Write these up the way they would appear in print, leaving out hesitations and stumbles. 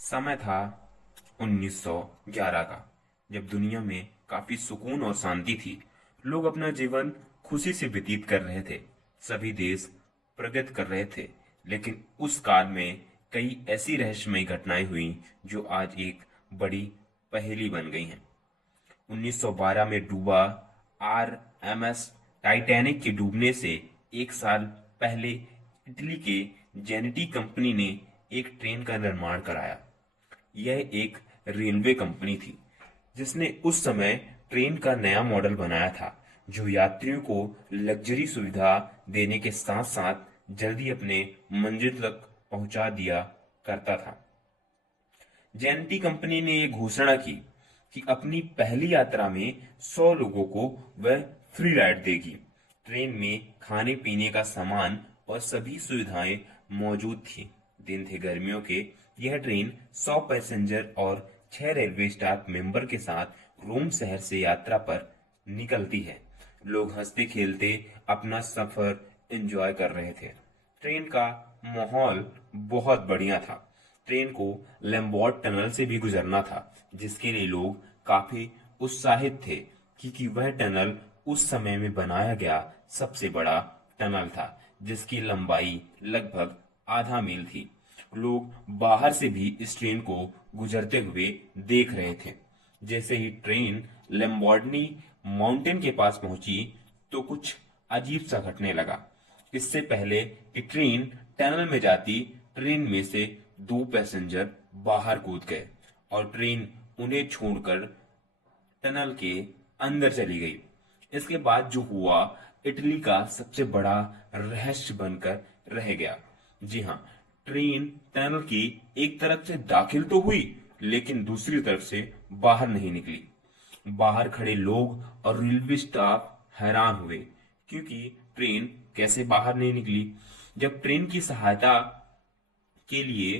समय था 1911 का, जब दुनिया में काफी सुकून और शांति थी। लोग अपना जीवन खुशी से व्यतीत कर रहे थे। सभी देश प्रगति कर रहे थे। लेकिन उस काल में कई ऐसी रहस्यमयी घटनाएं हुई जो आज एक बड़ी पहेली बन गई हैं। 1912 में डूबा आरएमएस टाइटैनिक के डूबने से एक साल पहले इटली के जेनेटी कंपनी ने एक ट्रेन का निर्माण कराया। यह एक रेलवे कंपनी थी जिसने उस समय ट्रेन का नया मॉडल बनाया था, जो यात्रियों को लग्जरी सुविधा देने के साथ साथ जल्दी अपने मंजिल तक पहुंचा दिया करता था। जेएनटी कंपनी ने यह घोषणा की कि अपनी पहली यात्रा में 100 लोगों को वह फ्री राइड देगी। ट्रेन में खाने पीने का सामान और सभी सुविधाएं मौजूद थी। दिन थे गर्मियों के। यह ट्रेन 100 पैसेंजर और 6 रेलवे स्टाफ मेंबर के साथ रोम शहर से यात्रा पर निकलती है। लोग हंसते खेलते अपना सफर एंजॉय कर रहे थे। ट्रेन का माहौल बहुत बढ़िया था। ट्रेन को लैम्बर्ट टनल से भी गुजरना था, जिसके लिए लोग काफी उत्साहित थे क्योंकि वह टनल उस समय में बनाया गया सबसे बड़ा टनल था, जिसकी लंबाई लगभग आधा मील थी। लोग बाहर से भी इस ट्रेन को गुजरते हुए देख रहे थे। जैसे ही ट्रेन लैम्बोर्गिनी माउंटेन के पास पहुंची तो कुछ अजीब सा घटने लगा। इससे पहले कि ट्रेन टनल में जाती, ट्रेन में से 2 पैसेंजर बाहर कूद गए और ट्रेन उन्हें छोड़कर टनल के अंदर चली गई। इसके बाद जो हुआ, इटली का सबसे बड़ा रहस्य बनकर रह गया। जी हाँ, ट्रेन टनल की एक तरफ से दाखिल तो हुई, लेकिन दूसरी तरफ से बाहर नहीं निकली। बाहर खड़े लोग और रेलवे स्टाफ हैरान हुए क्योंकि ट्रेन कैसे बाहर नहीं निकली। जब ट्रेन की सहायता के लिए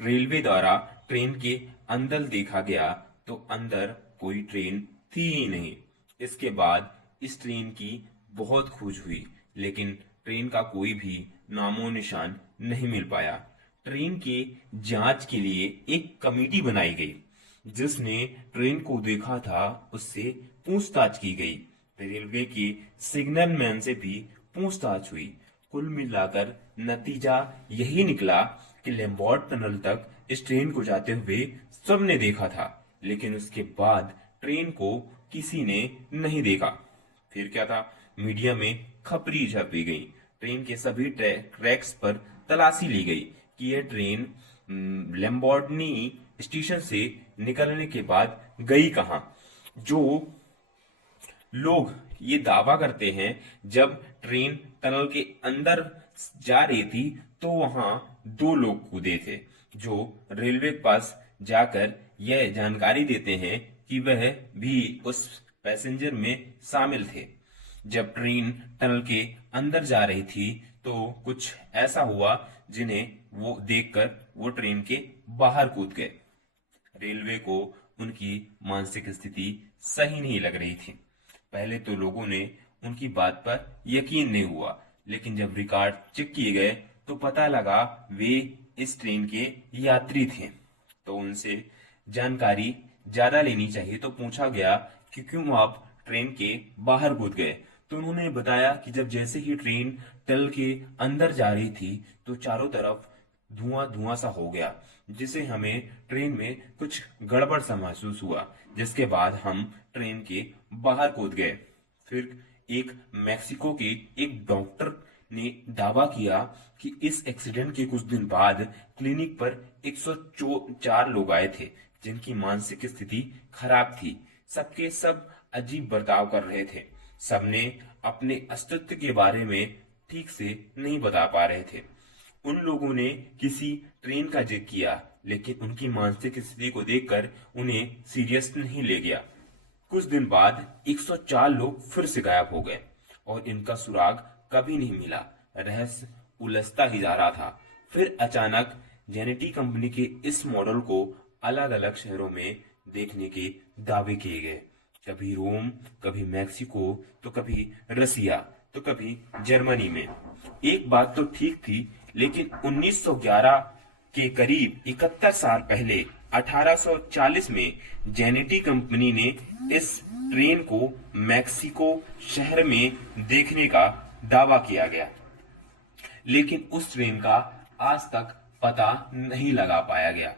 रेलवे द्वारा ट्रेन के अंदर देखा गया तो अंदर कोई ट्रेन थी ही नहीं। इसके बाद इस ट्रेन की बहुत खोज हुई, लेकिन ट्रेन का कोई भी नामो निशान नहीं मिल पाया। ट्रेन के जांच के लिए एक कमेटी बनाई गई, जिसने ट्रेन को देखा था उससे पूछताछ की गई। रेलवे के सिग्नल मैन से भी पूछताछ हुई। कुल मिलाकर नतीजा यही निकला कि लैम्बर्ट टनल तक इस ट्रेन को जाते हुए सबने देखा था, लेकिन उसके बाद ट्रेन को किसी ने नहीं देखा। फिर क्या था, मीडिया में खबरें छपी गई। ट्रेन के सभी ट्रैक्स पर तलाशी ली गई कि यह ट्रेन लैम्बोर्गिनी स्टेशन से निकलने के बाद गई कहां। जो लोग ये दावा करते हैं, जब ट्रेन टनल के अंदर जा रही थी तो वहां 2 लोग कूदे थे, जो रेलवे के पास जाकर यह जानकारी देते हैं कि वह भी उस पैसेंजर में शामिल थे। जब ट्रेन टनल के अंदर जा रही थी तो कुछ ऐसा हुआ जिन्हें वो देखकर वो ट्रेन के बाहर कूद गए। रेलवे को उनकी मानसिक स्थिति सही नहीं लग रही थी। पहले तो लोगों ने उनकी बात पर यकीन नहीं हुआ, लेकिन जब रिकॉर्ड चेक किए गए तो पता लगा वे इस ट्रेन के यात्री थे। तो उनसे जानकारी ज्यादा लेनी चाहिए, तो पूछा गया कि क्यों आप ट्रेन के बाहर कूद गए। तो उन्होंने बताया कि जब जैसे ही ट्रेन टनल के अंदर जा रही थी तो चारों तरफ धुआं धुआं सा हो गया, जिससे हमें ट्रेन में कुछ गड़बड़ सा महसूस हुआ, जिसके बाद हम ट्रेन के बाहर कूद गए। फिर एक मेक्सिको के एक डॉक्टर ने दावा किया कि इस एक्सीडेंट के कुछ दिन बाद क्लिनिक पर 104 लोग आए थे जिनकी मानसिक स्थिति खराब थी। सबके सब अजीब बर्ताव कर रहे थे। सबने अपने अस्तित्व के बारे में ठीक से नहीं बता पा रहे थे। उन लोगों ने किसी ट्रेन का जिक्र किया, लेकिन उनकी मानसिक स्थिति को देखकर उन्हें सीरियस नहीं ले गया। कुछ दिन बाद 104 लोग फिर से गायब हो गए और इनका सुराग कभी नहीं मिला। रहस्य उलझता ही जा रहा था। फिर अचानक जेनेटी कंपनी के इस मॉडल को अलग अलग शहरों में देखने के दावे किए गए। कभी रोम, कभी मैक्सिको, तो कभी रसिया, तो कभी जर्मनी में। एक बात तो ठीक थी, लेकिन 1911 के करीब 71 साल पहले 1840 में जेनेटी कंपनी ने इस ट्रेन को मैक्सिको शहर में देखने का दावा किया गया, लेकिन उस ट्रेन का आज तक पता नहीं लगा पाया गया।